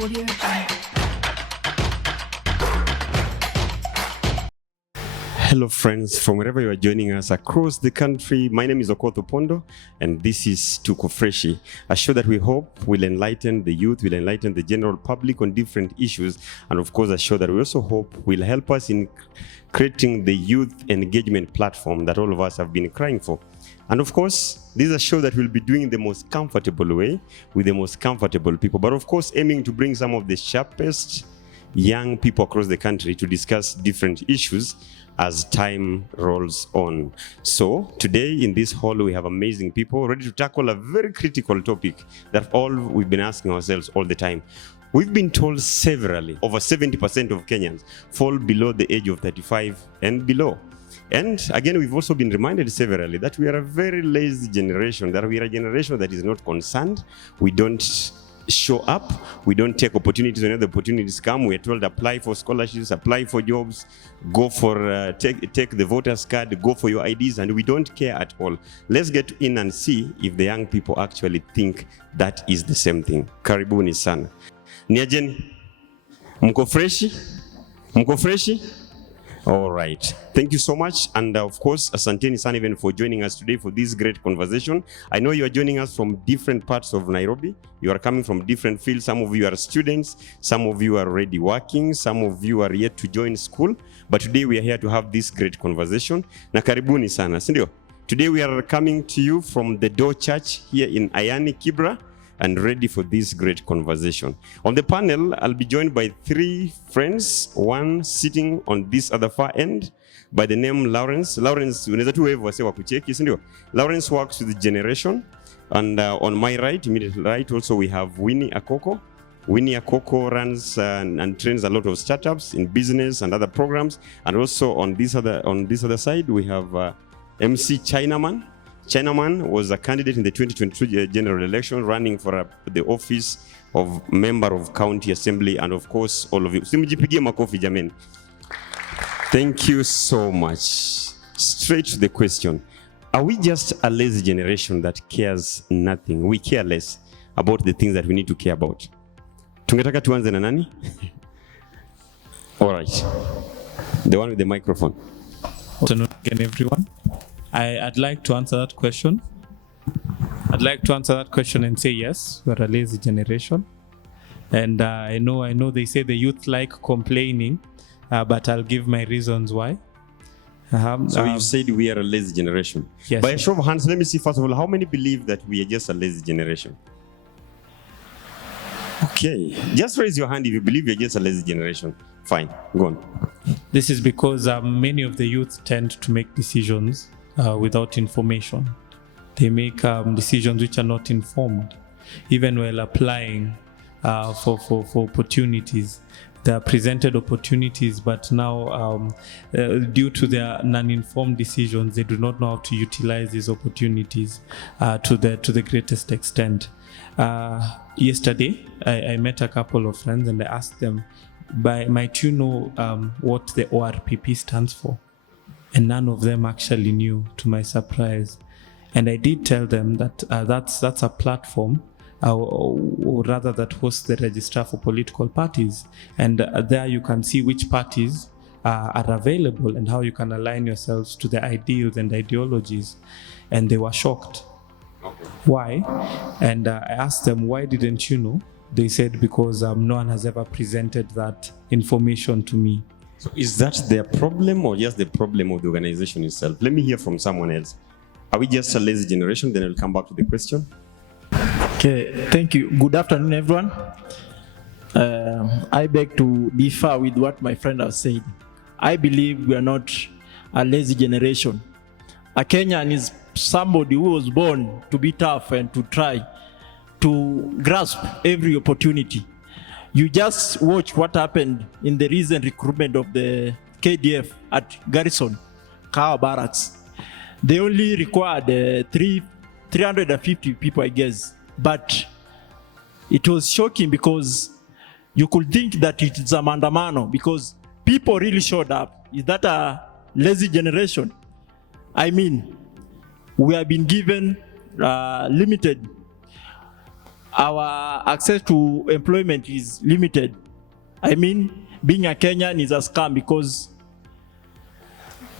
Audio Jungle. Hello friends, from wherever you are joining us across the country, my name is Okoth Opondo and this is Tuko Freshy, a show that we hope will enlighten the youth, will enlighten the general public on different issues, and of course a show that we also hope will help us in creating the youth engagement platform that all of us have been crying for. And of course, this is a show that will be doing the most comfortable way with the most comfortable people, but of course aiming to bring some of the sharpest young people across the country to discuss different issues as time rolls on. So today in this hall we have amazing people ready to tackle a very critical topic that all we've been asking ourselves all the time. We've been told severally, over 70% of Kenyans fall below the age of 35 and below. And again, we've also been reminded severally that we are a very lazy generation, that we are a generation that is not concerned. We don't show up, we don't take opportunities when the opportunities come. We are told apply for scholarships, apply for jobs, go for take the voters card, go for your IDs, and we don't care at all. Let's get in and see if the young people actually think that is the same thing. Karibuni sana. Niajen, mko freshi? Mko freshi? All right. Thank you so much. And of course, asanteni sana even for joining us today for this great conversation. I know you are joining us from different parts of Nairobi. You are coming from different fields. Some of you are students. Some of you are already working. Some of you are yet to join school. But today we are here to have this great conversation. Na karibuni sana, sindio? Today we are coming to you from the Door Church here in Ayani, Kibra, and ready for this great conversation. On the panel, I'll be joined by three friends, one sitting on this other far end by the name Lawrence. Lawrence, Lawrence works with Generation, and on my right, immediately right, also we have Winnie Akoko. Winnie Akoko runs and trains a lot of startups in business and other programs. And also on this other side, we have MC Chinaman. Chinaman was a candidate in the 2022 general election, running for the office of member of county assembly, and of course all of you. Thank you so much. Straight to the question. Are we just a lazy generation that cares nothing? We care less about the things that we need to care about. Tungetaka tuanze na nani? All right. The one with the microphone. Good afternoon again, everyone. I'd like to answer that question. I'd like to answer that question and say yes, we're a lazy generation. And I know they say the youth like complaining, but I'll give my reasons why. So you said we are a lazy generation. Yes. By a show of hands, let me see first of all, how many believe that we are just a lazy generation? Okay, just raise your hand if you believe you're just a lazy generation. Fine, go on. This is because many of the youth tend to make decisions without information. They make decisions which are not informed, even while applying for opportunities. They are presented opportunities, but now due to their non-informed decisions, they do not know how to utilize these opportunities to the greatest extent. Yesterday, I met a couple of friends and I asked them, might you know what the ORPP stands for? And none of them actually knew, to my surprise. And I did tell them that that's a platform, or rather that hosts the registrar for political parties. And there you can see which parties are available and how you can align yourselves to the ideals and ideologies. And they were shocked. Okay. Why? And I asked them, why didn't you know? They said, because no one has ever presented that information to me. So is that their problem or just the problem of the organization itself? Let me hear from someone else. Are we just a lazy generation? Then I'll come back to the question. Okay, thank you. Good afternoon, everyone. I beg to differ with what my friend has said. I believe we are not a lazy generation. A Kenyan is somebody who was born to be tough and to try to grasp every opportunity. You just watch what happened in the recent recruitment of the KDF at Garrison, Kawa Barracks. They only required 350 people, I guess. But it was shocking because you could think that it's a maandamano because people really showed up. Is that a lazy generation? I mean, we have been given limited our access to employment is limited. I mean, being a Kenyan is a scam because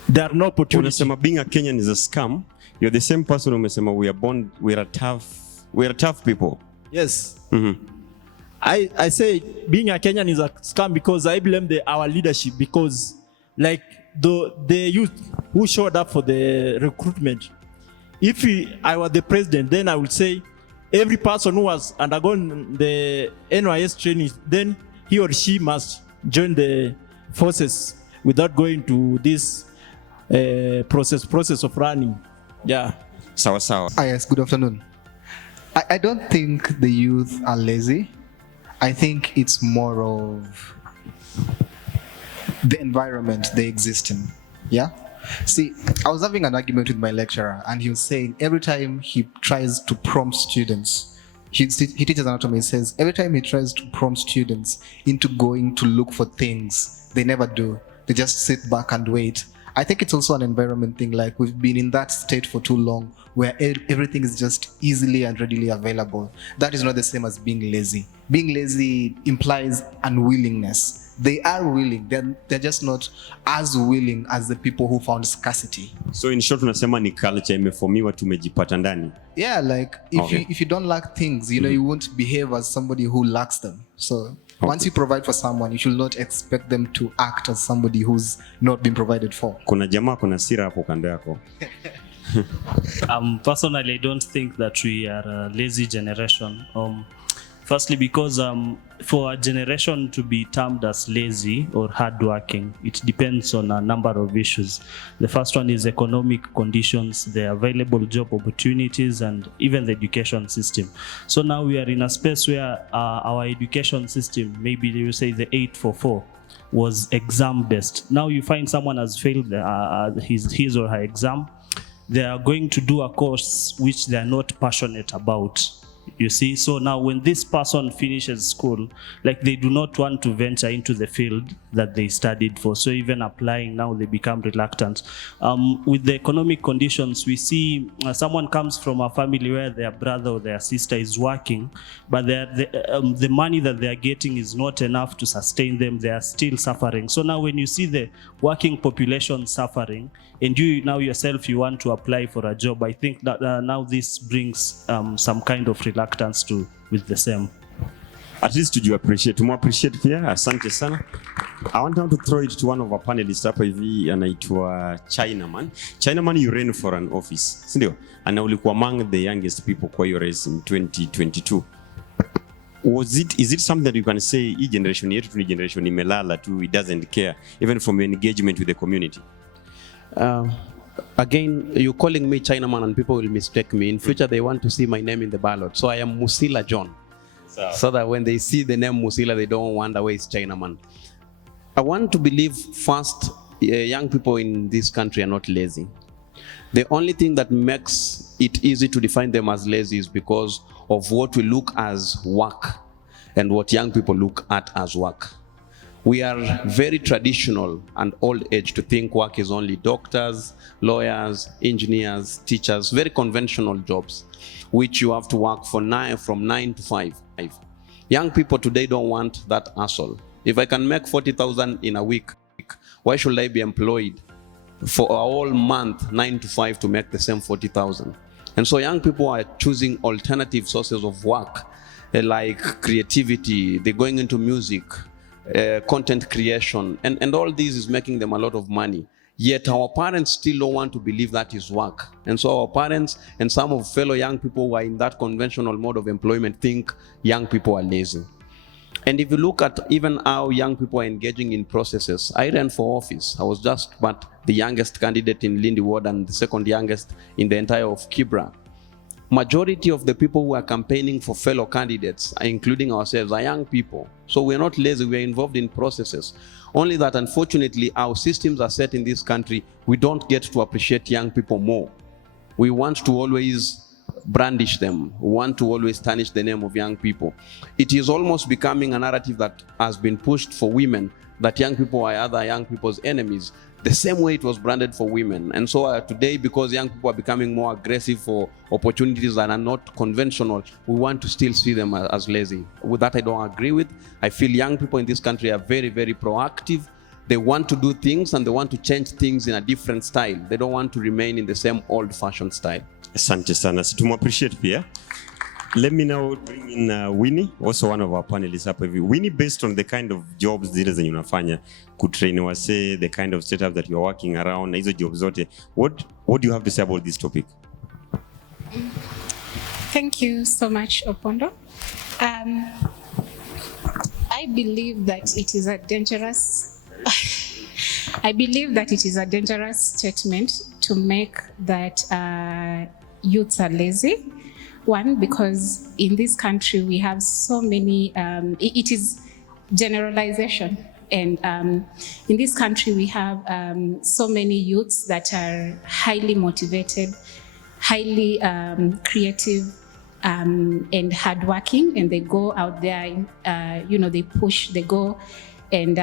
there are no opportunities. Unasema being a Kenyan is a scam. You're the same person who umesema we're a tough people. Yes. Mm-hmm. I say being a Kenyan is a scam because I blame our leadership, because like the youth who showed up for the recruitment, if I were the president, then I would say every person who has undergone the NYS training, then he or she must join the forces without going to this process of running. Yeah. Sawa sawa. Yes, good afternoon. I don't think the youth are lazy. I think it's more of the environment they exist in. Yeah? See, I was having an argument with my lecturer, and he was saying every time he tries to prompt students, he teaches anatomy, he says every time he tries to prompt students into going to look for things, they never do. They just sit back and wait. I think it's also an environment thing. Like, we've been in that state for too long where everything is just easily and readily available. That is not the same as being lazy. Being lazy implies unwillingness. They are willing, they're just not as willing as the people who found scarcity. So in short, unasema ni culture imeformiwa, tumejipata ndani. Yeah, like if you don't lack things, you know, you won't behave as somebody who lacks them. So once you provide for someone, you should not expect them to act as somebody who's not been provided for. Kuna jamaa kuna sira hapo kando yako. Personally, I don't think that we are a lazy generation. Firstly, because for a generation to be termed as lazy or hardworking, it depends on a number of issues. The first one is economic conditions, the available job opportunities, and even the education system. So now we are in a space where our education system, maybe you say the 844, was exam-based. Now you find someone has failed his or her exam. They are going to do a course which they are not passionate about. You see, so now when this person finishes school, like, they do not want to venture into the field that they studied for. So even applying now, they become reluctant. With the economic conditions, we see someone comes from a family where their brother or their sister is working, but the money that they are getting is not enough to sustain them. They are still suffering. So now when you see the working population suffering, and you now yourself, you want to apply for a job, I think that now this brings some kind of reluctance with the same. At least to appreciate pia. Asante sana. I want now to throw it to one of our panelists hapa hivi, anaitwa Chinaman. Chinaman, you ran for an office, si ndio? Na ulikuwa among the youngest people kwa hiyo race in 2022. Is it something that you can say hii generation yetu ni generation imelala tu, it doesn't care even from your engagement with the community? Again, you're calling me Chinaman and people will mistake me. In future, they want to see my name in the ballot. So I am Musila John. So that when they see the name Musila, they don't wonder where is Chinaman. I want to believe first, young people in this country are not lazy. The only thing that makes it easy to define them as lazy is because of what we look as work and what young people look at as work. We are very traditional and old age to think work is only doctors, lawyers, engineers, teachers, very conventional jobs, which you have to work from 9 to 5. Young people today don't want that hustle. If I can make 40,000 in a week, why should I be employed for a whole month, 9 to 5, to make the same 40,000? And so young people are choosing alternative sources of work, like creativity. They're going into music, content creation, and all this is making them a lot of money. Yet our parents still don't want to believe that is work. And so our parents and some of fellow young people who are in that conventional mode of employment think young people are lazy. And if you look at even how young people are engaging in processes, I ran for office. I was just but the youngest candidate in Lindy Ward and the second youngest in the entire of Kibra. Majority of the people who are campaigning for fellow candidates, including ourselves, are young people. So we're not lazy, we're involved in processes. Only that unfortunately our systems are set in this country, we don't get to appreciate young people more. We want to always brandish them, who want to always tarnish the name of young people. It is almost becoming a narrative that has been pushed for women, that young people are other young people's enemies, the same way it was branded for women. And so today, because young people are becoming more aggressive for opportunities that are not conventional, we want to still see them as lazy. With that, I don't agree with. I feel young people in this country are very, very proactive. They want to do things and they want to change things in a different style. They don't want to remain in the same old-fashioned style. Asante sana. To appreciate pia. Let me now bring in Winnie, also one of our panelists up here. Winnie, based on the kind of jobs zile zenye unafanya, kutrain wase, the kind of setup that you're working around, na hizo jobs zote, what do you have to say about this topic? Thank you so much, Opondo. I believe that it is a dangerous statement to make that youths are lazy. One, because in this country we have so many, it is generalization. And in this country we have so many youths that are highly motivated, highly creative, and hardworking, and they go out there, they push, they go and,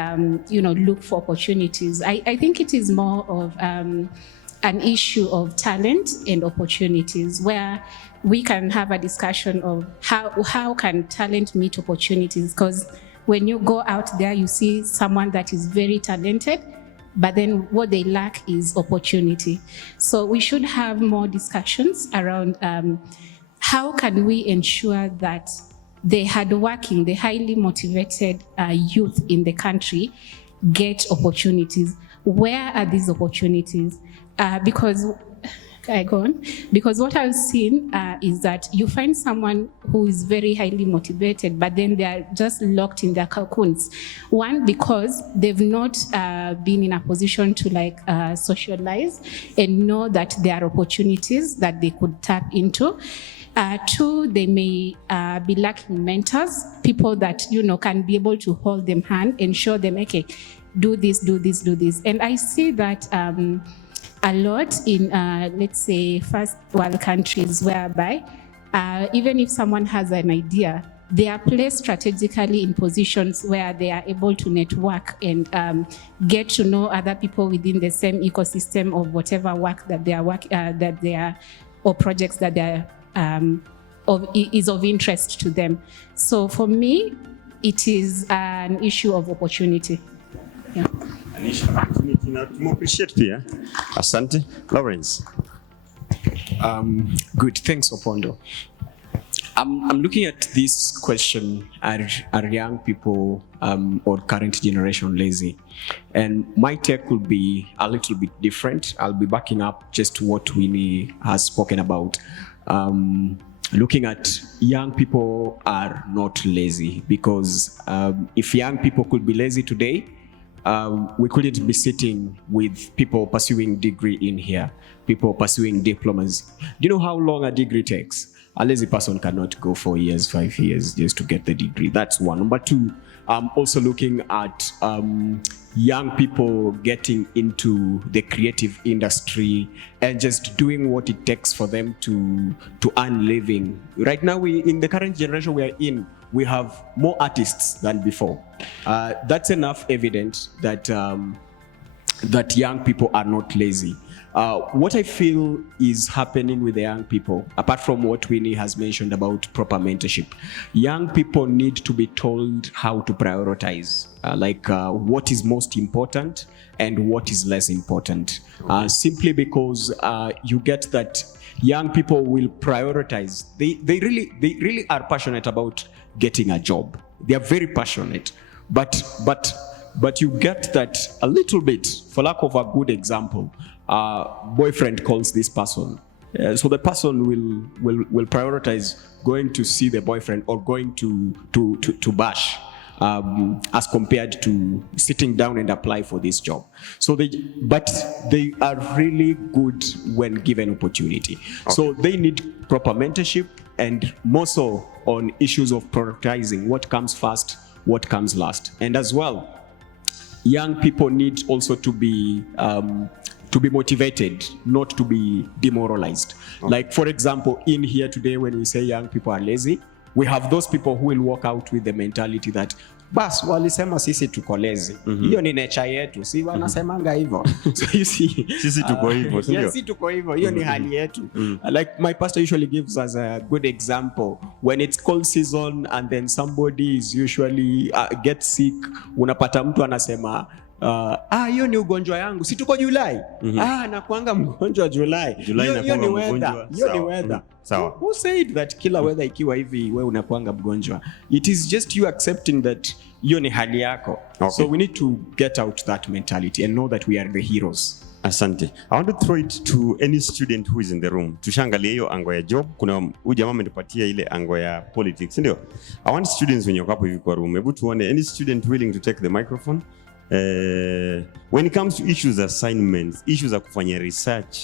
look for opportunities. I think it is more of an issue of talent and opportunities, where we can have a discussion of how can talent meet opportunities, because when you go out there, you see someone that is very talented, but then what they lack is opportunity. So we should have more discussions around how can we ensure that the hardworking, the highly motivated youth in the country get opportunities. Where are these opportunities? Because what I've seen is that you find someone who is very highly motivated, but then they are just locked in their cocoons. One, because they've not been in a position to socialize and know that there are opportunities that they could tap into. Two, they may be lacking mentors, people that can be able to hold them hand and show them, okay, do this, do this, do this. And I see that a lot in, let's say, first world countries, whereby even if someone has an idea, they are placed strategically in positions where they are able to network and get to know other people within the same ecosystem of whatever work that they are, or projects that they are is of interest to them. So for me, it is an issue of opportunity. Yeah. An issue of opportunity. Now, to appreciate here, Asante, Lawrence. Good, thanks, Opondo. I'm looking at this question: are young people or current generation lazy? And my take will be a little bit different. I'll be backing up just what Winnie has spoken about. Looking at young people are not lazy, because if young people could be lazy today, we couldn't be sitting with people pursuing degree in here, people pursuing diplomas. Do you know how long a degree takes? A lazy person cannot go 4 years, 5 years just to get the degree. That's one. Number two, also looking at young people getting into the creative industry and just doing what it takes for them to earn living. Right now, in the current generation we are in, we have more artists than before. That's enough evidence that that young people are not lazy. What I feel is happening with the young people, apart from what Winnie has mentioned about proper mentorship, young people need to be told how to prioritize, what is most important and what is less important. Simply because you get that young people will prioritize. They really are passionate about getting a job. They are very passionate, but you get that a little bit, for lack of a good example, boyfriend calls this person. So the person will prioritize going to see the boyfriend or going to bash, as compared to sitting down and apply for this job. So but they are really good when given opportunity. Okay. So they need proper mentorship, and more so on issues of prioritizing what comes first, what comes last. And as well, young people need also to be motivated, not to be demoralized. Like, for example, in here today, when we say young people are lazy, we have those people who will walk out with the mentality that bas walisema sisi tuko lazy. Hiyo ni nature yetu, si wanasemanga hivyo. So you see, sisi tuko hivyo, sio? Yes, sisi tuko hivyo. Hiyo ni hali yetu. Like my pastor usually gives us a good example. When it's cold season and then somebody is usually gets sick, unapata mtu anasema hiyo ni ugonjwa yangu, si tuko Julai. Nakuanga mgonjwa Julai. Hiyo ni weather. Hiyo ni weather. Sawa. Who said that kila weather ikiwa hivi wewe unakuanga mgonjwa? It is just you accepting that hiyo ni hali yako. Okay. So we need to get out that mentality and know that we are the heroes. Asante. I want to throw it to any student who is in the room. Tushangalie hiyo ango ya job. Kuna huyu jamaa ametupatia ile ango ya politics, ndio? I want students wenye wako hapo hivi kwa room. Hebu tuone any student willing to take the microphone. When it comes to issues assignments, issues za kufanya research,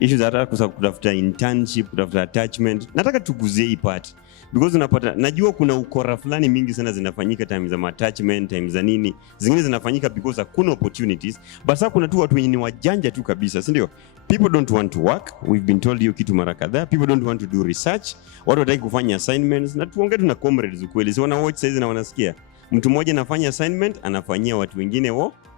issues za kutafuta internship, kutafuta attachment, nataka tuguzie hii part because unapata, najua kuna ukora fulani mingi sana zinafanyika time za attachment, time za nini, zingine zinafanyika because hakuna opportunities, but sasa kuna tu watu wenye ni wajanja tu kabisa, si ndio? People don't want to work, we've been told hiyo kitu mara kadhaa. People don't want to do research, watu wataki kufanya assignments, na tuongee tu na comrades ukweli, si wana watch saizi na wanasikia mtu mmoja anafanya assignment, anafanyia watu wengine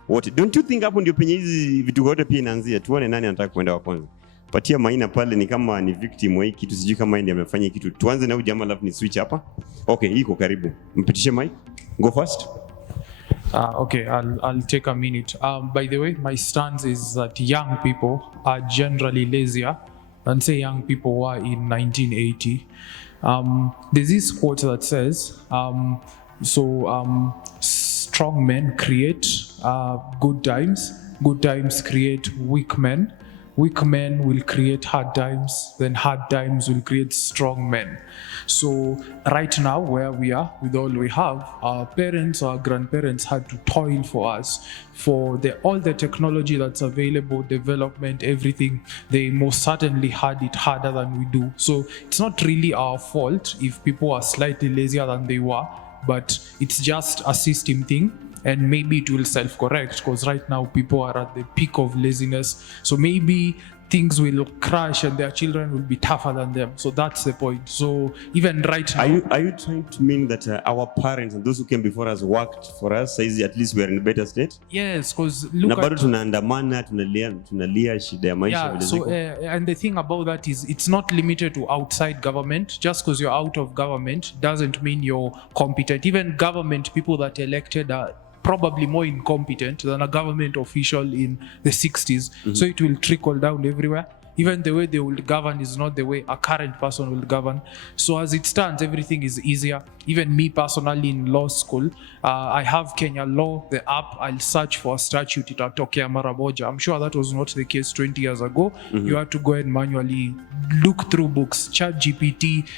wote. Don't you think hapo ndio penye hizi vitu vyote pia inaanzia? Tuone nani anataka kwenda wa kwanza. Patia Maina pale ni kama ni victim wa hii kitu, sijui kama ndiye amefanya kitu. Tuanze na huyu jamaa alafu ni switch hapa. Okay, iko karibu. Mpitishe mic. Go first. Okay, I'll take a minute. By the way, my stance is that young people are generally lazier than say young people were in 1980. There's this quote that says, strong men create good times create weak men will create hard times, then hard times will create strong men. So right now where we are with all we have, our parents, our grandparents had to toil for us, for all the technology that's available, development, everything. They most certainly had it harder than we do. So it's not really our fault if people are slightly lazier than they were, but it's just a system thing, and maybe it will self-correct, because right now people are at the peak of laziness. So maybe things will crash and their children will be tougher than them. So that's the point. So even right now, are you trying to mean that our parents and those who came before us worked for us, says at least we're in a better state? Yes, because look na bado tunaandamana, tunalia shida ya maisha. Yeah, so and the thing about that is it's not limited to outside government. Just because you're out of government doesn't mean you're competent. Even government people that elected are probably more incompetent than a government official in the 60s. So it will trickle down everywhere. Even the way they will govern is not the way a current person will govern. So as it stands, everything is easier. Even me personally in law school, I have Kenya Law, the app. I'll search for a statute, itatokea mara moja. I'm sure that was not the case 20 years ago. You had to go and manually look through books, ChatGPT,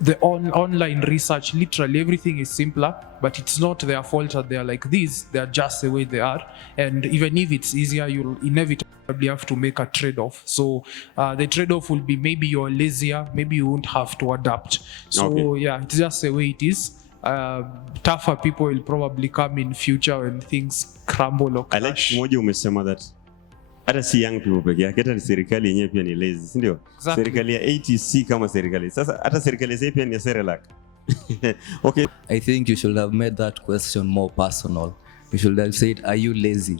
the online research, literally everything is simpler, but it's not their fault that they're like this. They're just the way they are. And even if it's easier, you'll inevitably have to make a trade-off. So the trade-off will be maybe you're lazier, maybe you won't have to adapt. So yeah, it's just the way it is. Tougher people will probably come in future when things crumble or crash. I like moja umesema that hata si young people peke yake, hata serikali yenyewe pia ni lazy, si ndio? Exactly. Serikali ya 80 kama serikali. Sasa hata serikali sasa pia ni serelak. Okay. I think you should have made that question more personal. You should have said, are you lazy?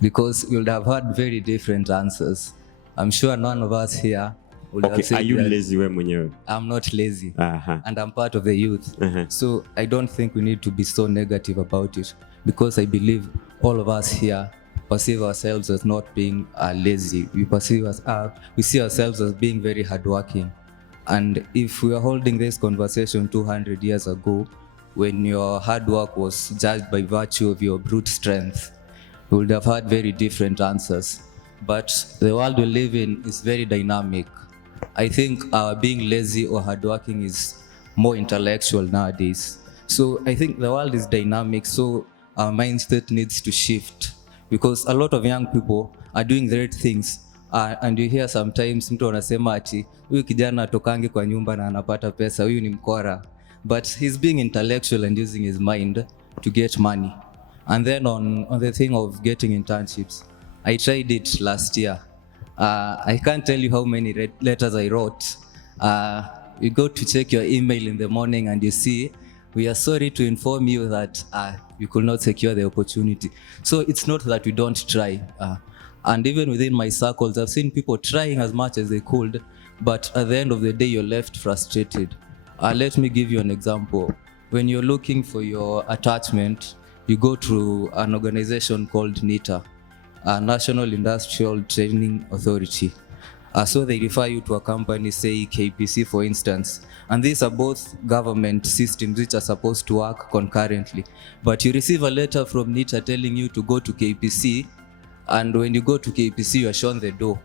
Because you would have had very different answers. I'm sure none of us here would have said, are you lazy wewe mwenyewe? I'm not lazy. And I'm part of the youth. So I don't think we need to be so negative about it, because I believe all of us here perceive ourselves as not being lazy. We see ourselves as being very hardworking. And if we are holding this conversation 200 years ago, when your hard work was judged by virtue of your brute strength, we would have had very different answers. But the world we live in is very dynamic. I think being lazy or hardworking is more intellectual nowadays. So I think the world is dynamic, so our mindset needs to shift. Because a lot of young people are doing the right things, and you hear sometimes mtu anasema ati huyu kijana atokange kwa nyumba na anapata pesa, huyu ni mkora. But he's being intellectual and using his mind to get money. And then on the thing of getting internships, I tried it last year. I can't tell you how many letters I wrote. You go to check your email in the morning and you see, we are sorry to inform you that you could not secure the opportunity. So it's not that we don't try. And even within my circles, I've seen people trying as much as they could, but at the end of the day, you're left frustrated. Let me give you an example. When you're looking for your attachment, you go to an organization called NITA, National Industrial Training Authority. So they refer you to a company, say KPC for instance, and these are both government systems which are supposed to work concurrently. But you receive a letter from NITA telling you to go to KPC, and when you go to KPC, you are shown the door.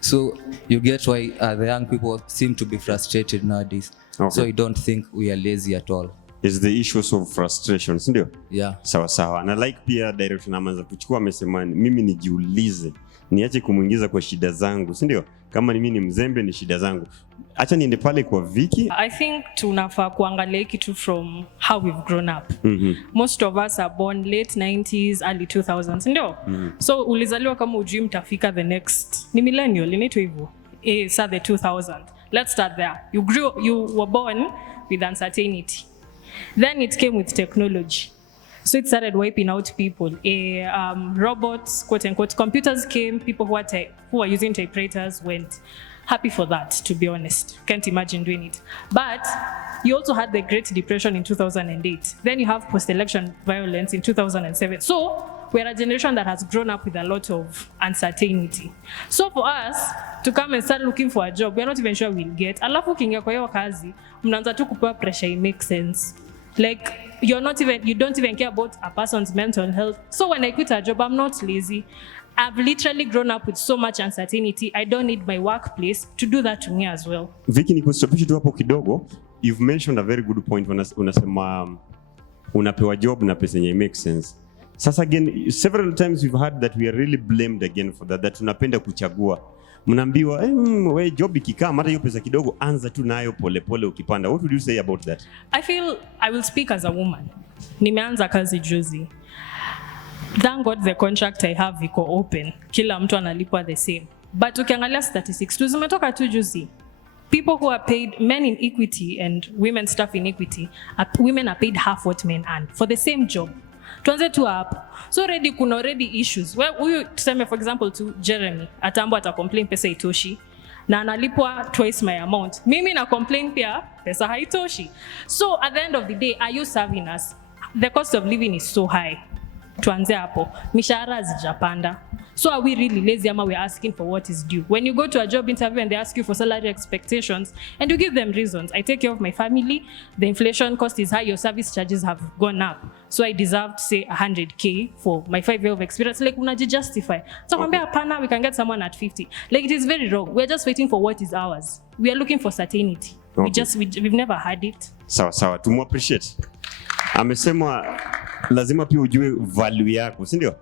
So you get why the young people seem to be frustrated nowadays. Okay. So I don't think we are lazy at all. Is the issues of frustration, sindio? Yeah. Sawa sawa. Na like pia direction amanza kuchukua amesemani, mimi nijiulize, niache kumuingiza kwa shida zangu, sindio? Kama ni mimi ni mzembe ni shida zangu. Acha niende pale kwa Vicky. I think tunafaa kuangalia kitu from how we've grown up. Most of us are born late 90s, early 2000s, ndio? So ulizaliwa kama ujui mtafika the next, ni millennial, inaitwa hivyo. Sa the 2000. Let's start there. You were born with uncertainty. Then it came with technology. So it started wiping out people. Robots, quote unquote, computers came, people who were using typewriters went. Happy for that, to be honest. Can't imagine doing it. But you also had the Great Depression in 2008. Then you have post-election violence in 2007. So we're a generation that has grown up with a lot of uncertainty. So for us to come and start looking for a job, we're not even sure we'll get. Alafu ukiingia kwa hiyo kazi, mnaanza tu kupewa pressure, it makes sense. Like you don't even care about a person's mental health. So when I quit a job, I'm not lazy. I've literally grown up with so much uncertainty. I don't need my workplace to do that to me as well. Vicky, nikustopishe tu hapo kidogo. You've mentioned a very good point unasema unapewa job na pesa yenye make sense. Sasa again, several times we've heard that we are really blamed again for that tunapenda kuchagua. Mnaambiwa we job ikikaa hata hiyo pesa kidogo anza tu nayo polepole ukipanda. What would you say about that? I feel I will speak as a woman. Nimeanza kazi juzi. Thank God the contract I have iko open. Kila mtu analipwa the same. But ukiangalia statistics tu zimetoka tu juzi. People who are paid, men in equity and women staff in equity, women are paid half what men earn for the same job. Tuanze tu hapo. So already kuna issues. Huyu tuseme for example to Jeremy, atambo complain pesa itoshi na analipwa twice my amount. Mimi na complain pia pesa haitoshi. So at the end of the day, are you serving us? The cost of living is so high. Tuanze hapo. Mishahara zijapanda. So are we really lazy ama we're asking for what is due? When you go to a job interview and they ask you for salary expectations and you give them reasons, I take care of my family, the inflation cost is high, your service charges have gone up. So I deserve say 100K for my 5 years of experience. Like unaji justify. So kwambia hapana, we can get someone at 50. Like it is very wrong. We're just waiting for what is ours. We are looking for certainty. Okay. We've never had it. Sawa, tumu appreciate. Amesema lazima pia ujue value yako, si ndio?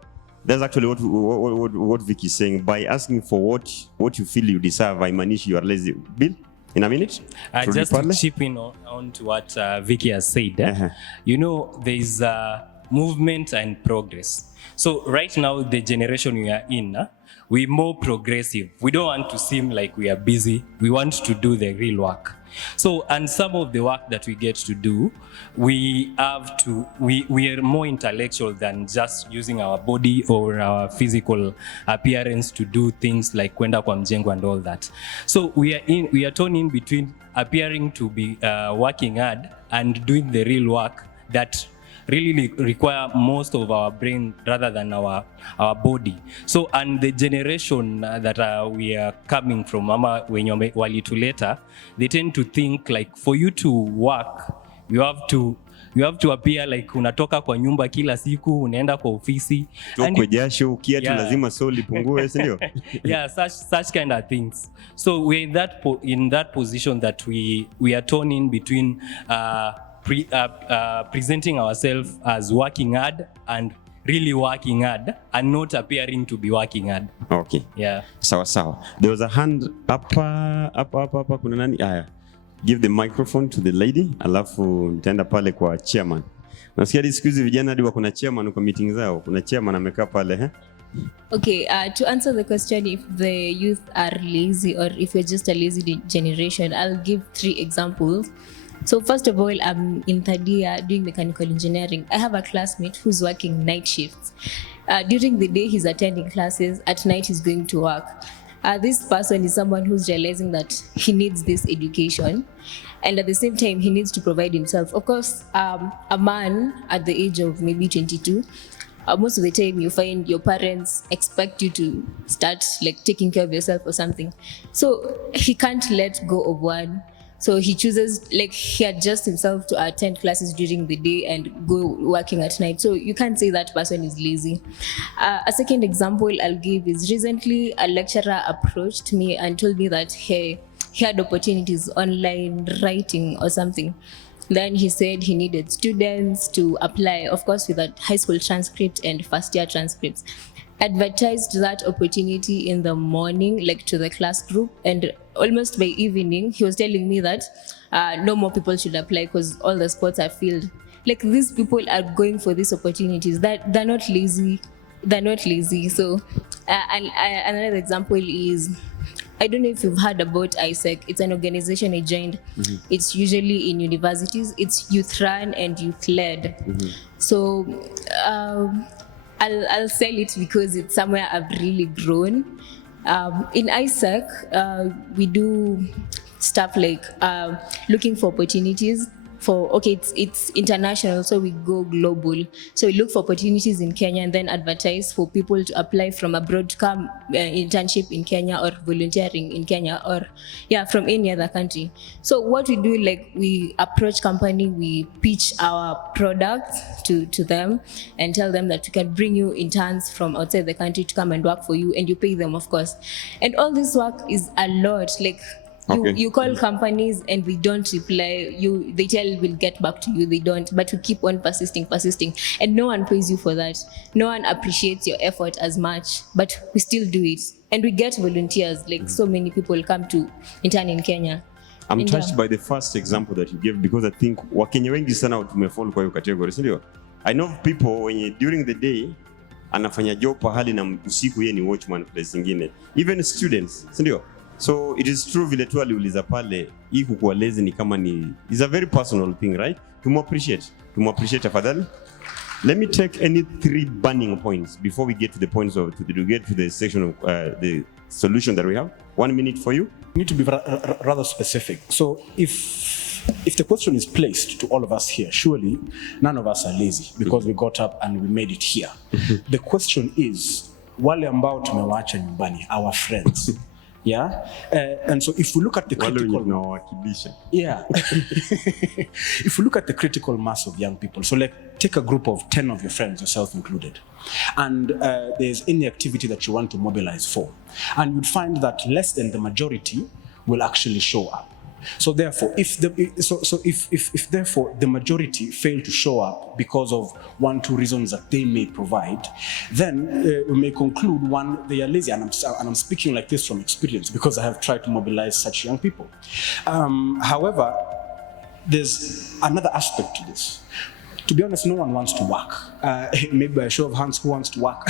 That's actually what Vicky is saying. By asking for what you feel you deserve, I manish you are lazy. Bill, in a minute? Just to chip in on to what Vicky has said. You know, there is movement and progress. So right now, the generation we are in, we're more progressive. We don't want to seem like we are busy. We want to do the real work. So, and some of the work that we get to do, we are more intellectual than just using our body or our physical appearance to do things like kwenda kwa mjengo and all that. So we are torn in between appearing to be working hard and doing the real work that really require most of our brain rather than our body. So, and the generation that we are coming from, ama wenye walituleta, they tend to think like for you to work, you have to appear like unatoka kwa nyumba kila siku, unaenda kwa ofisi. Kwa jasho, kiatu lazima soli pungue, sindio? Yeah, such kind of things. So we're in that position that we are torn in between presenting ourselves as working hard and really working hard and not appearing to be working hard. Okay. Yeah. Sawa. There was a hand up kuna nani? Give the microphone to the lady, alafu nitaenda pale kwa chairman. Nasikia hadi siku hizi vijana hadi wako na chairman kwa meeting zao. Kuna chairman amekaa pale Okay, to answer the question if the youth are lazy or if we're just a lazy generation, I'll give 3 examples. So first of all, I'm in third year doing mechanical engineering. I have a classmate who's working night shifts. During the day, he's attending classes. At night, he's going to work. This person is someone who's realizing that he needs this education. And at the same time, he needs to provide himself. Of course, a man at the age of maybe 22, most of the time you find your parents expect you to start like taking care of yourself or something. So he can't let go of one. So he chooses, like he adjusts himself to attend classes during the day and go working at night. So you can't say that person is lazy. A second example I'll give is recently a lecturer approached me and told me that he had opportunities online writing or something. Then he said he needed students to apply, of course, with a high school transcript and first year transcripts. Advertised that opportunity in the morning, like to the class group, and almost by evening, he was telling me that no more people should apply because all the spots are filled. Like these people are going for these opportunities. That they're not lazy. They're not lazy. So, another example is, I don't know if you've heard about ISEC. It's an organization I joined. Mm-hmm. It's usually in universities. It's youth run and youth led. Mm-hmm. So I'll sell it because it's somewhere I've really grown. In ISEC, we do stuff like looking for opportunities. It's international, so we go global. So we look for opportunities in Kenya and then advertise for people to apply from abroad to come internship in Kenya or volunteering in Kenya or from any other country. So what we do, like we approach company, we pitch our products to them and tell them that we can bring you interns from outside the country to come and work for you, and you pay them, of course. And all this work is a lot. Like you call companies and they don't reply. They tell we'll get back to you. They don't. But we keep on persisting, and no one pays you for that. No one appreciates your effort as much. But we still do it, and we get volunteers. Like so many people come to intern in Kenya. I'm touched by the first example that you gave because I think Wakenya wengi sana tumefall kwa hiyo category, sindio? I know people when during the day anafanya job pahali na usiku yeye ni watchman place nyingine. Even students, sindio? So it is true vile tu aliuliza pale hii kukuwa lazy ni kama ni is a very personal thing, right? To appreciate afadhali. Let me take any 3 burning points before we get to the points of to get to the section of the solution that we have. 1 minute for you. We need to be rather specific. So if the question is placed to all of us here, surely none of us are lazy because we got up and we made it here. The question is wale ambao tumewacha nyumbani, our friends. Yeah, and so if we look at the if we look at the critical mass of young people, so like take a group of 10 of your friends, yourself included, and there's any activity that you want to mobilize for, and you'd find that less than the majority will actually show up. So therefore, if therefore the majority fail to show up because of 1-2 reasons that they may provide, then we may conclude one, they are lazy, and I'm speaking like this from experience because I have tried to mobilize such young people. However, there's another aspect to this. To be honest, no one wants to work. Maybe by a show of hands, who wants to work?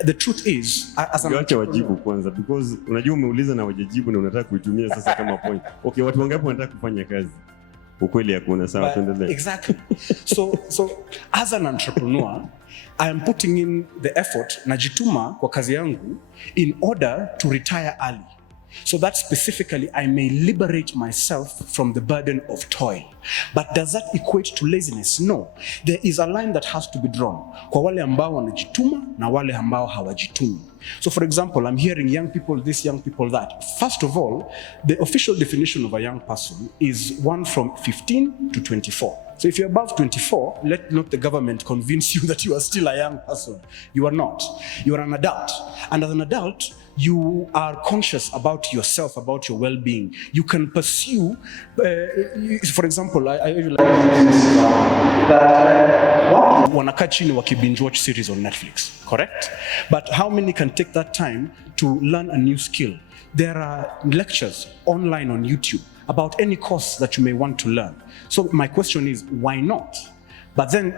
The truth is, as an wajibu kwanza, because unajua umeuliza na wajibu na unataka kuitumia sasa kama point. Okay, watu wangapi wanataka kufanya kazi? Ukweli hakuna, sawa, tuendelee. Exactly. So as an entrepreneur, I am putting in the effort, najituma kwa kazi yangu in order to retire early. So that specifically I may liberate myself from the burden of toil. But does that equate to laziness? No. There is a line that has to be drawn. Kwa wale ambao wanajituma na wale ambao hawajitumi. So for example, I'm hearing young people this, young people that. First of all, the official definition of a young person is one from 15 to 24. So if you're above 24, let not the government convince you that you are still a young person. You are not. You are an adult. And as an adult, you are conscious about yourself, about your well-being. You can pursue, for example, I usually that wanakaa chini wakibinge watch series on Netflix, correct? But how many can take that time to learn a new skill? There are lectures online on YouTube about any course that you may want to learn. So my question is, why not? But then,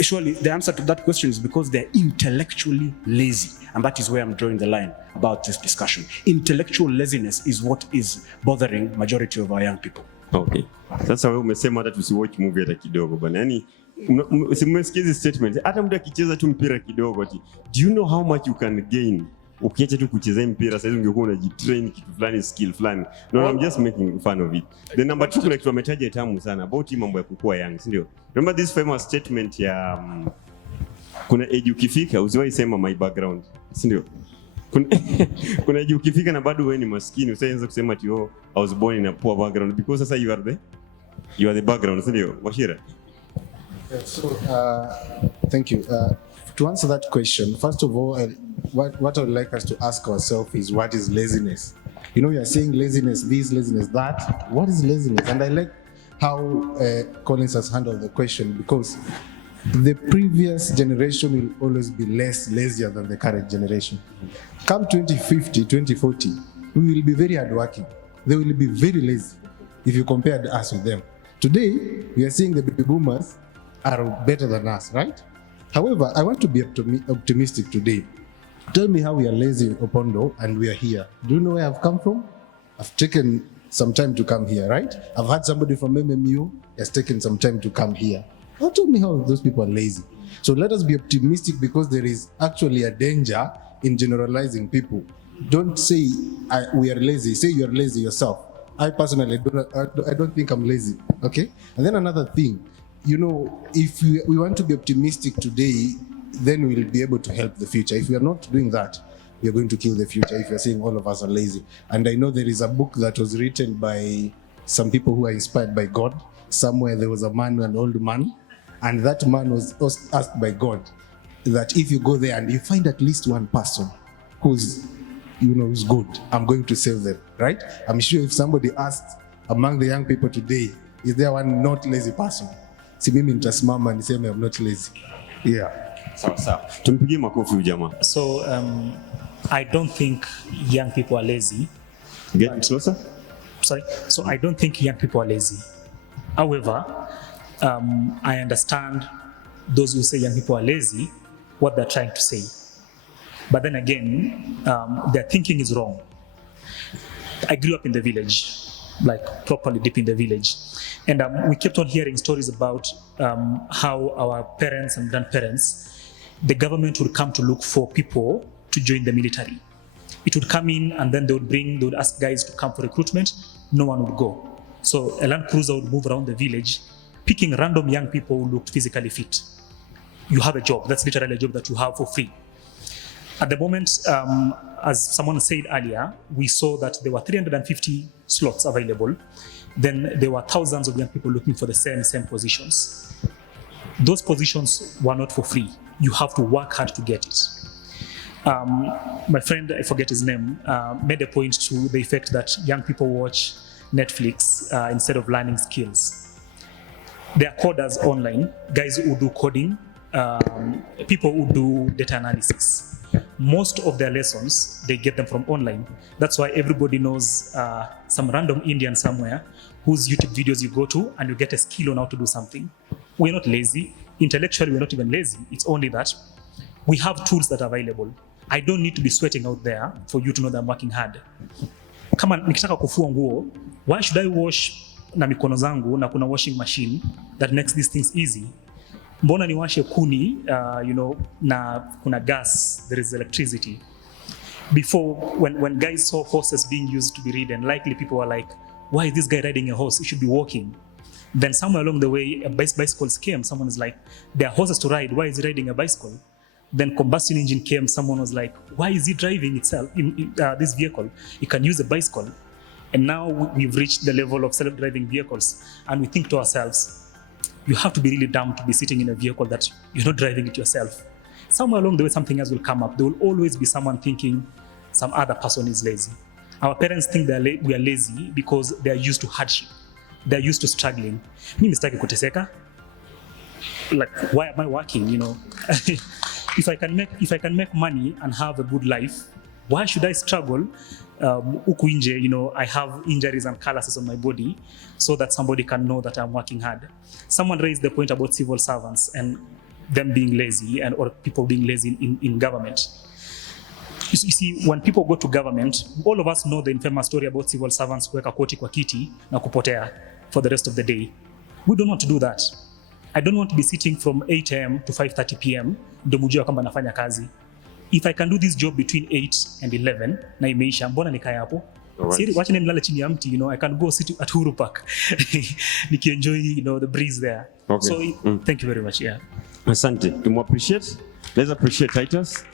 surely the answer to that question is because they're intellectually lazy. And that is where I'm drawing the line about this discussion. Intellectual laziness is what is bothering majority of our young people. Okay. Sasa wewe umesema hata tusiwatch movie hata kidogo bwana. Yaani umesikia hizi statement hata mtu akicheza tu mpira kidogo ati do you know how much you can gain ukiacha tu kucheza mpira sasa ungekuwa unajitrain kitu fulani skill fulani. No, I'm just making fun of it. The number 2 kuna kitu ametaja tamu sana about hii mambo ya kukua young, si ndio? Remember this famous statement ya kuna age ukifika usiwahi sema my background, si ndio? Kuna age ukifika na bado wewe ni maskini usianze kusema ati oh I was born in a poor background because sasa you are the background, si ndio? Washira. So, thank you. To answer that question, first of all, what I would like us to ask ourselves is what is laziness? You know, you are saying laziness this, laziness that. What is laziness? And I like how Collins has handled the question because the previous generation will always be lazier than the current generation. Come 2050, 2040, we will be very hardworking. They will be very lazy if you compared us with them. Today, we are seeing the baby boomers are better than us, right? However, I want to be optimistic today. Tell me how we are lazy in Opondo and we are here. Do you know where I've come from? I've taken some time to come here, right? I've had somebody from MMU has taken some time to come here. Now tell me how those people are lazy. So let us be optimistic because there is actually a danger in generalizing people. Don't say we are lazy. Say you are lazy yourself. I personally don't think I'm lazy, okay? And then another thing, you know, if we want to be optimistic today, then we'll be able to help the future. If we are not doing that, we are going to kill the future if you're saying all of us are lazy. And I know there is a book that was written by some people who are inspired by God. Somewhere there was a man, an old man, and that man was asked by God that if you go there and you find at least one person who's good, I'm going to save them, right? I'm sure if somebody asked among the young people today, is there one not lazy person? Si mimi nitasimama niseme I'm not lazy. Yeah. Sawa. Tumpigie makofi huyu jamaa. So I don't think young people are lazy. Get closer. Sorry. So I don't think young people are lazy. However, I understand those who say young people are lazy, what they're trying to say. But then again, their thinking is wrong. I grew up in the village, like properly deep in the village. And we kept on hearing stories about how our parents and grandparents, the government would come to look for people to join the military. It would come in and then they would ask guys to come for recruitment. No one would go. So a Land Cruiser would move around the village, picking random young people who looked physically fit. You have a job. That's literally a job that you have for free. At the moment, as someone said earlier, we saw that there were 350 slots available. Then there were thousands of young people looking for the same positions. Those positions were not for free. You have to work hard to get it. My friend, I forget his name, made a point to the effect that young people watch Netflix instead of learning skills. There are coders online, guys who do coding, people who do data analysis. Most of their lessons, they get them from online. That's why everybody knows some random Indian somewhere whose YouTube videos you go to and you get a skill on how to do something. We're not lazy. Intellectually, we're not even lazy. It's only that we have tools that are available. I don't need to be sweating out there for you to know that I'm working hard. Kama nikitaka kufua nguo, why should I wash na mikono zangu na kuna washing machine that makes these things easy? Mbona niwashe kuni, na kuna gas, there is electricity. Before, when guys saw horses being used to be ridden, likely people were like, why is this guy riding a horse? He should be walking. Then somewhere along the way, bicycles came. Someone was like, there are horses to ride. Why is he riding a bicycle? Then combustion engine came. Someone was like, why is he driving itself in this vehicle? He can use a bicycle. And now we've reached the level of self-driving vehicles. And we think to ourselves, you have to be really dumb to be sitting in a vehicle that you're not driving it yourself. Somewhere along the way, something else will come up. There will always be someone thinking some other person is lazy. Our parents think we are lazy because they are used to hardship. They're used to struggling. Mimi sitaki kuteseka. Like, why am I working? If I can make money and have a good life, Why should I struggle? Huku nje, you know, I have injuries and calluses on my body so that somebody can know that I'm working hard. Someone raised the point about civil servants and them being lazy and or people being lazy in government. You see, when people go to government, all of us know the infamous story about civil servants kuweka koti kwa kiti na kupotea for the rest of the day. We don't want to do that. I don't want to be sitting from 8 a.m. to 5:30 p.m. ndio mjue kwamba nafanya kazi. If I can do this job between 8 and 11 na imeisha, mbona nikae hapo? Siri, wacha nilale chini ya mti, you know, I can go sit at Uhuru Park. Nikienjoy, you know, the breeze there. Okay. So thank you very much. Yeah. Asante. Let's appreciate Titus.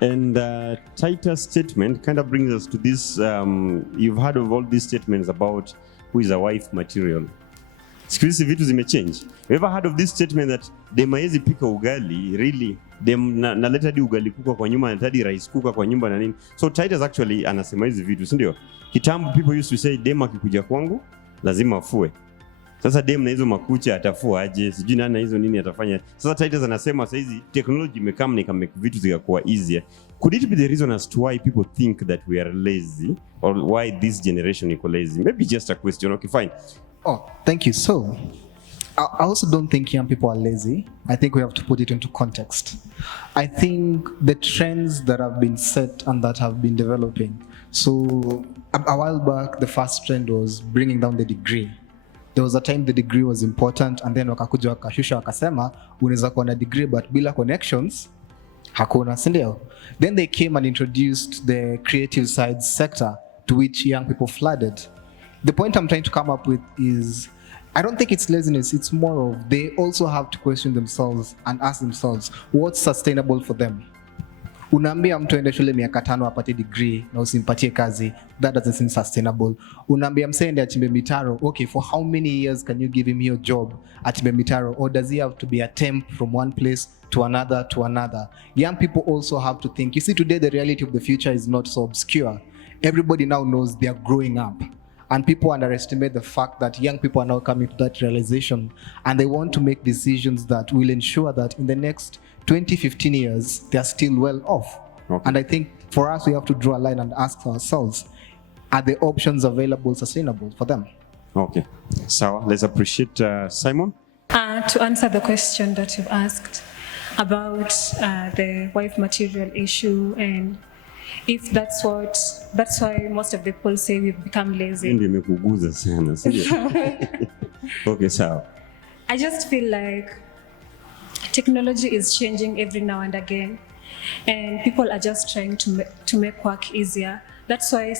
And Titus' statement kind of brings us to this, you've heard of all these statements about who is a wife material. Siku hizi vitu zimechange. You ever heard of this statement that dem haezi pika ugali, really? Dem naleta hadi ugali kuka kwa nyumba, naleta hadi rice kuka kwa nyumba na nini. So Titus actually anasema hizi vitu, si ndio? Kitambo people used to say dem akikuja kwangu lazima afue. Sasa dem na hizo makucha atafua aje? Sijui nani na hizo nini atafanya. Sasa Titus anasema sasa hizi technology imekam na make vitu zikakuwa easier. Could it be the reason as to why people think that we are lazy or why this generation is lazy? Maybe just a question. Okay, fine. Oh, thank you. So, I also don't think young people are lazy. I think we have to put it into context. I think the trends that have been set and that have been developing. So, a while back, the first trend was bringing down the degree. There was a time the degree was important, and then wakakuja wakashusha wakasema unaweza kuwa na degree but bila connections hakuna, si ndio? Then they came and introduced the creative side sector to which young people flooded. The point I'm trying to come up with is, I don't think it's laziness, it's more of they also have to question themselves and ask themselves what's sustainable for them. Unaambia mtu aende shule miaka 5 apate degree na usimpatie kazi, that doesn't seem sustainable. Unaambia msende achimbe mitaro, okay, for how many years can you give him your job achimbe mitaro, or does he have to be a temp from one place to another to another? Young people also have to think. You see, today the reality of the future is not so obscure. Everybody now knows they are growing up. And people underestimate the fact that young people are now coming to that realization, and they want to make decisions that will ensure that in the next 20, 15 years, they are still well off. Okay. And I think for us, we have to draw a line and ask ourselves, are the options available sustainable for them? Okay. So let's appreciate Simon. To answer the question that you've asked about the wife material issue, and if that's why most of the people say we've become lazy. Okay, so I just feel like technology is changing every now and again, and people are just trying to make work easier. That's why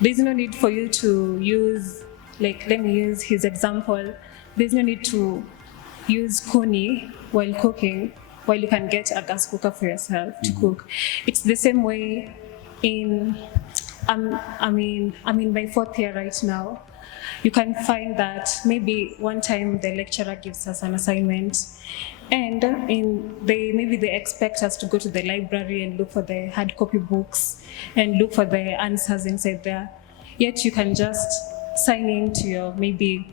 there's no need for you to use, like, let me use his example. There's no need to use kuni while cooking, while you can get a gas cooker for yourself to cook. It's the same way I'm in my 4th year right now. You can find that maybe one time the lecturer gives us an assignment, and maybe they expect us to go to the library and look for the hard copy books and look for the answers inside there. Yet you can just sign into your maybe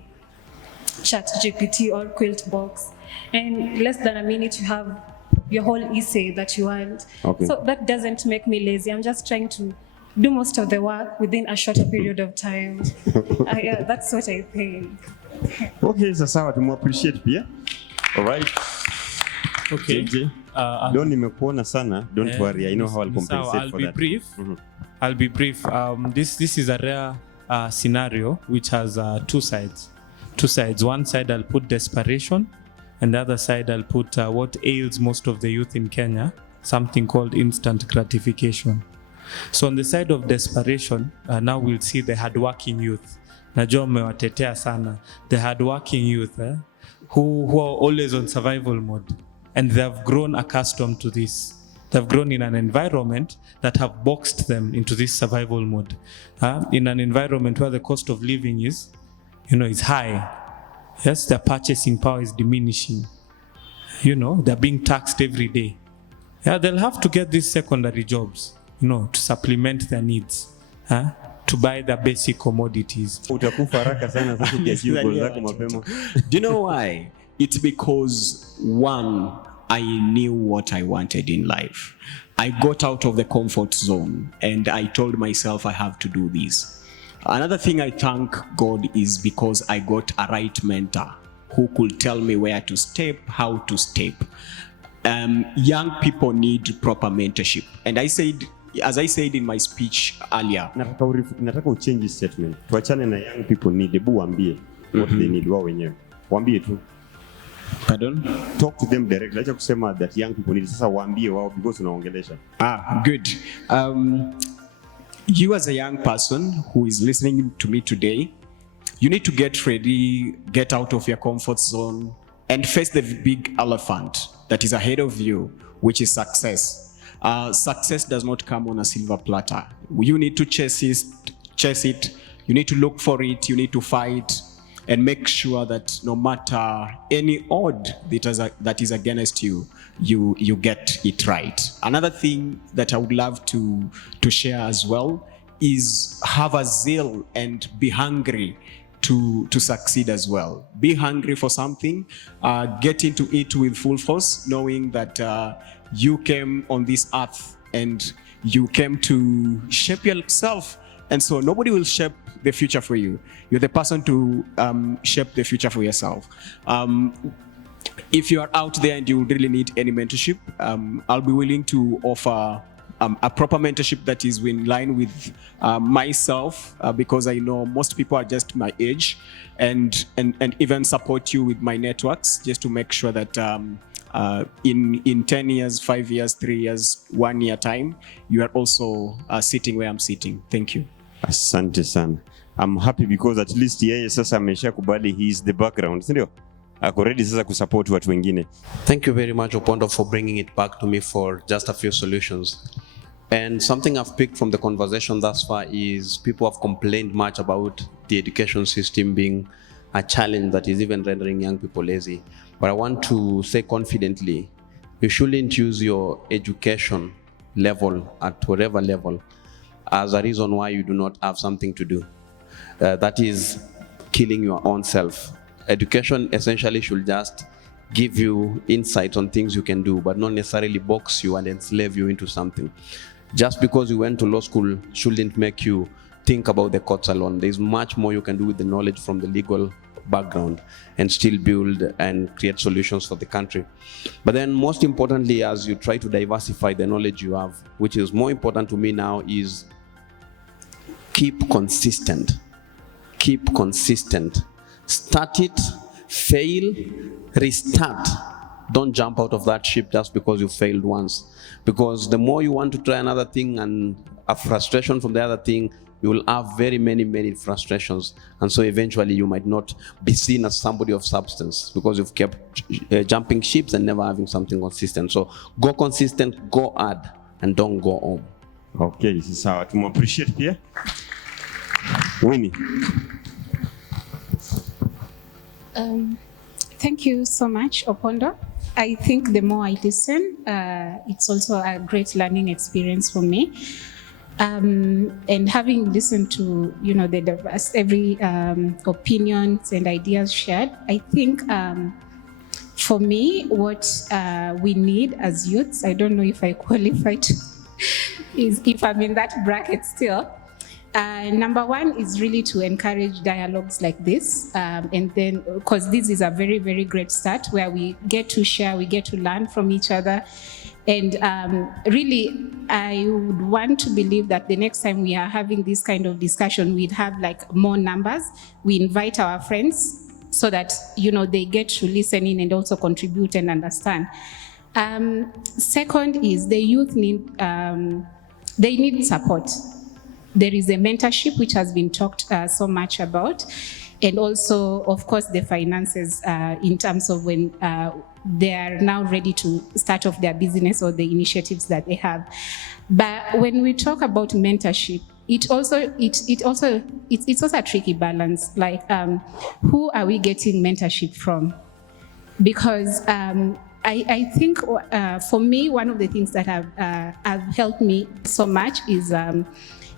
ChatGPT or Quilt box, and less than a minute you have your whole essay that you want. Okay. So that doesn't make me lazy. I'm just trying to do most of the work within a shorter period of time. That's what I think. Okay, so sawa, tumu appreciate pia. All right. Okay. Don't nimekuona sana. Don't worry. I know how I'll compensate for that. I'll be brief. This is a rare scenario which has two sides. One side I'll put desperation, and the other side I'll put what ails most of the youth in Kenya, something called instant gratification. So on the side of desperation, now we'll see the hardworking youth. Najua mmewatetea sana. The hardworking youth who are always on survival mode, and they have grown accustomed to this. They've grown in an environment that have boxed them into this survival mode. In an environment where the cost of living is high. Yes, their purchasing power is diminishing. They're being taxed every day. Yeah, they'll have to get these secondary jobs, to supplement their needs, to buy the basic commodities. Do you know why? It's because, one, I knew what I wanted in life. I got out of the comfort zone and I told myself I have to do this. Another thing I thank God is because I got a right mentor who could tell me where to step, how to step. Young people need proper mentorship. And as I said in my speech earlier. Nataka uchange statement. Tuachane na young people need. Ebu waambie what they need wao wenyewe. Waambie tu. Pardon? Talk to them directly. Acha kusema that young people need. Sasa waambie wao because unaongelesha. Good. You as a young person who is listening to me today, you need to get ready, get out of your comfort zone, and face the big elephant that is ahead of you, which is success. Success does not come on a silver platter. You need to chase it. You need to look for it. You need to fight and make sure that no matter any odd that is against you, you get it right. Another thing that I would love to share as well is have a zeal and be hungry to succeed as well. Be hungry for something, get into it with full force, knowing that you came on this earth and you came to shape yourself. And so nobody will shape the future for you. You're the person to shape the future for yourself. If you are out there and you really need any mentorship, I'll be willing to offer a proper mentorship that is in line with myself, because I know most people are just my age, and even support you with my networks just to make sure that in 10 years, 5 years, 3 years, 1 year time, you are also sitting where I'm sitting. Thank you. Asante sana. I'm happy because at least yeye sasa amesha kubali he is the background, sindio? Ako ready sasa kusupport watu wengine. Thank you very much, Opondo, for bringing it back to me for just a few solutions. And something I've picked from the conversation thus far is people have complained much about the education system being a challenge that is even rendering young people lazy. But I want to say confidently, you shouldn't use your education level at whatever level as a reason why you do not have something to do. That is killing your own self. Education essentially should just give you insights on things you can do, but not necessarily box you and enslave you into something. Just because you went to law school shouldn't make you think about the courts alone. There's much more you can do with the knowledge from the legal background and still build and create solutions for the country. But then most importantly, as you try to diversify the knowledge you have, which is more important to me now, is keep consistent. Keep consistent. Start it, fail, restart. Don't jump out of that ship just because you failed once. Because the more you want to try another thing and a frustration from the other thing, you will have very many frustrations. And so eventually you might not be seen as somebody of substance because you've kept jumping ships and never having something consistent. So go consistent, go hard, and don't go home. Okay, this is how to appreciate here. Winnie. Thank you so much, Opondo. I think the more I listen, it's also a great learning experience for me. And having listened to the diverse every opinions and ideas shared, I think for me what we need as youths, I don't know if I qualify to, is if I'm in that bracket still. Number one is really to encourage dialogues like this, and then because this is a very great start where we get to share, we get to learn from each other. And really, I would want to believe that the next time we are having this kind of discussion, we'd have like more numbers. We invite our friends so that, they get to listen in and also contribute and understand. Second is the youth they need support. There is a mentorship which has been talked so much about. And also, of course, the finances in terms of when they are now ready to start off their business or the initiatives that they have. But when we talk about mentorship, it's also a tricky balance. Like, who are we getting mentorship from? Because I think for me, one of the things that have helped me so much is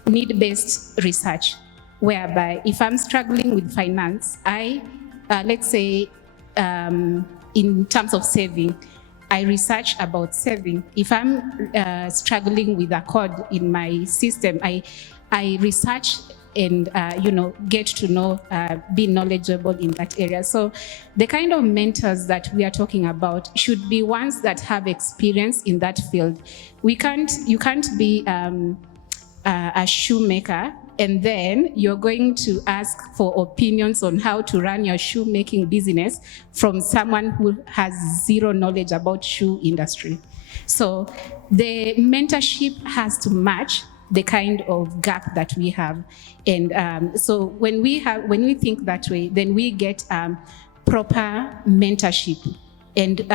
need-based research, whereby if I'm struggling with finance, let's say in terms of saving, I research about saving. If I'm struggling with a code in my system, I research and get to know, be knowledgeable in that area. So the kind of mentors that we are talking about should be ones that have experience in that field. You can't be a shoemaker and then you're going to ask for opinions on how to run your shoemaking business from someone who has zero knowledge about shoe industry. So the mentorship has to match the kind of gap that we have. And so when we think that way, then we get proper mentorship. And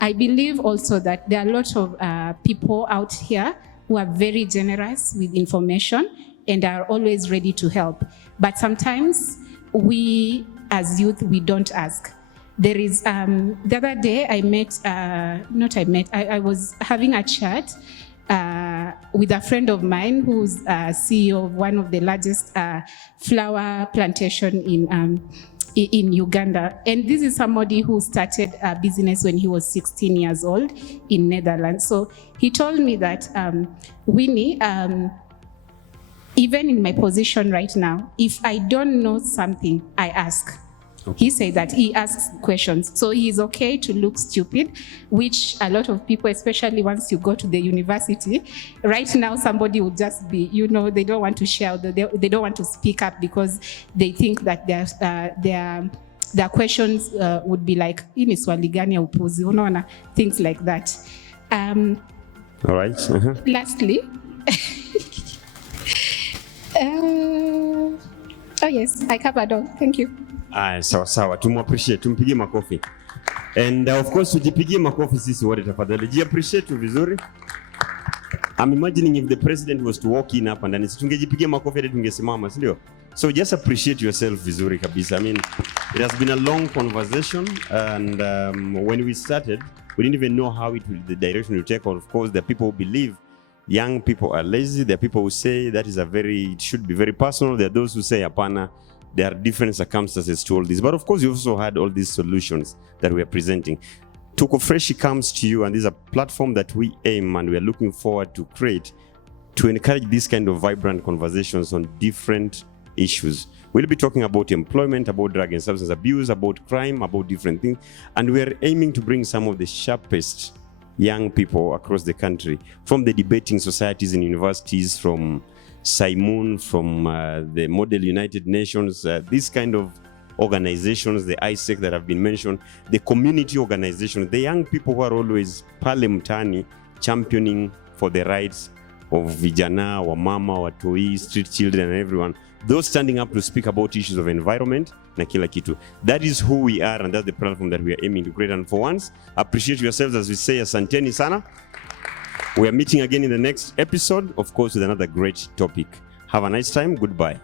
I believe also that there are a lot of people out here who are very generous with information and are always ready to help. But sometimes we, as youth, we don't ask. There is, the other day I was having a chat with a friend of mine who's CEO of one of the largest flower plantation in Uganda. And this is somebody who started a business when he was 16 years old in Netherlands. So he told me that, Winnie, even in my position right now, if I don't know something, I ask. Okay. He said that he asks questions. So he's okay to look stupid, which a lot of people, especially once you go to the university, right now somebody would just be, they don't want to share, they don't want to speak up because they think that their questions would be like, ini swali gani ya upuzi, unaona, things like that. All right. Uh-huh. Lastly, oh yes, I covered all. Thank you. Sawa, appreciate, tumpigie makofi. And of course, tujipigie makofi sisi wote tafadhali. Appreciate tu vizuri. I'm imagining if the president was to walk in hapa ndani, tungejipigia makofi hadi tungesimama, si ndio? So just appreciate yourself vizuri kabisa. I mean, it has been a long conversation, and when we started, we didn't even know how the direction will take. Of course, there are people who believe young people are lazy. There are people who say that it should be very personal. There are those who say, apana, there are different circumstances to all this. But of course, you also had all these solutions that we are presenting. Tuko Freshy comes to you, and this is a platform that we aim and we are looking forward to create to encourage this kind of vibrant conversations on different issues. We'll be talking about employment, about drug and substance abuse, about crime, about different things. And we are aiming to bring some of the sharpest young people across the country from the debating societies and universities, from Simon, from the Model United Nations, these kind of organizations, the ISEC that have been mentioned, the community organizations, the young people who are always pale mtaani championing for the rights of vijana, wamama, watoi, street children, and everyone. Those standing up to speak about issues of environment na kila kitu. That is who we are, and that's the platform that we are aiming to create. And for once, appreciate yourselves as we say asanteni sana. We are meeting again in the next episode, of course, with another great topic. Have a nice time. Goodbye.